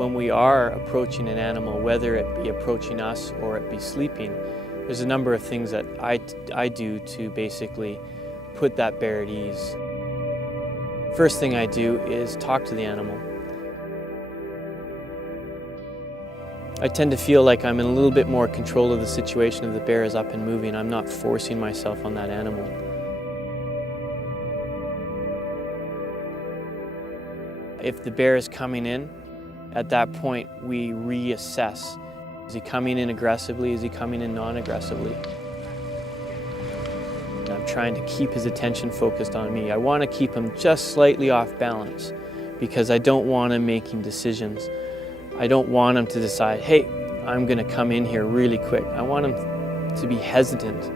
When we are approaching an animal, whether it be approaching us or it be sleeping, there's a number of things that I do to basically put that bear at ease. First thing I do is talk to the animal. I tend to feel like I'm in a little bit more control of the situation if the bear is up and moving. I'm not forcing myself on that animal. If the bear is coming in, at that point we reassess. Is he coming in aggressively? Is he coming in non-aggressively? I'm trying to keep his attention focused on me. I want to keep him just slightly off balance because I don't want him making decisions. I don't want him to decide, hey, I'm going to come in here really quick. I want him to be hesitant.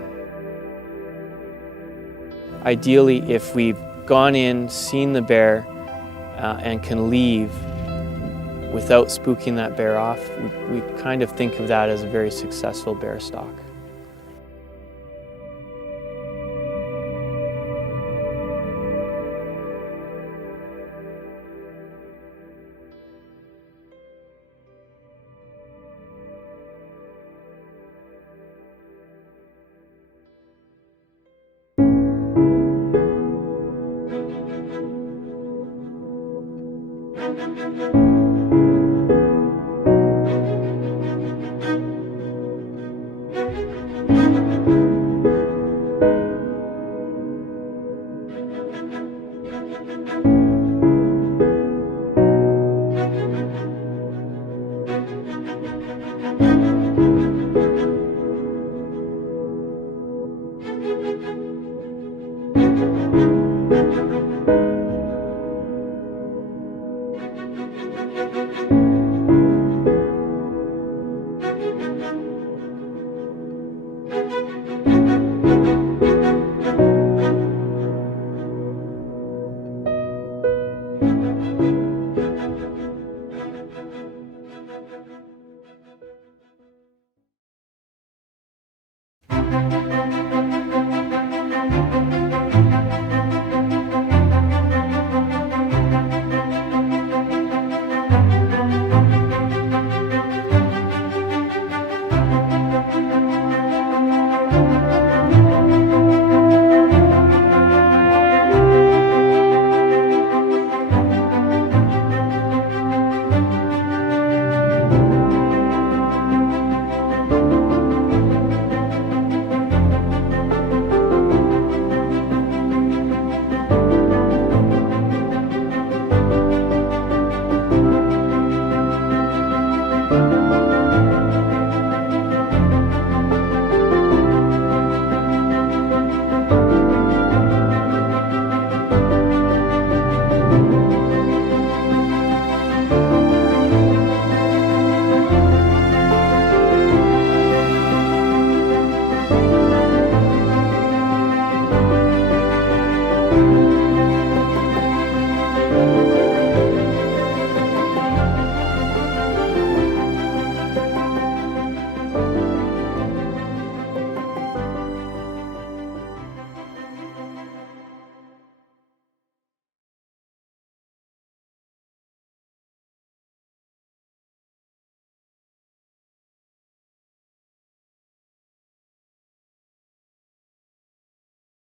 Ideally, if we've gone in, seen the bear, and can leave without spooking that bear off, we kind of think of that as a very successful bear stalk.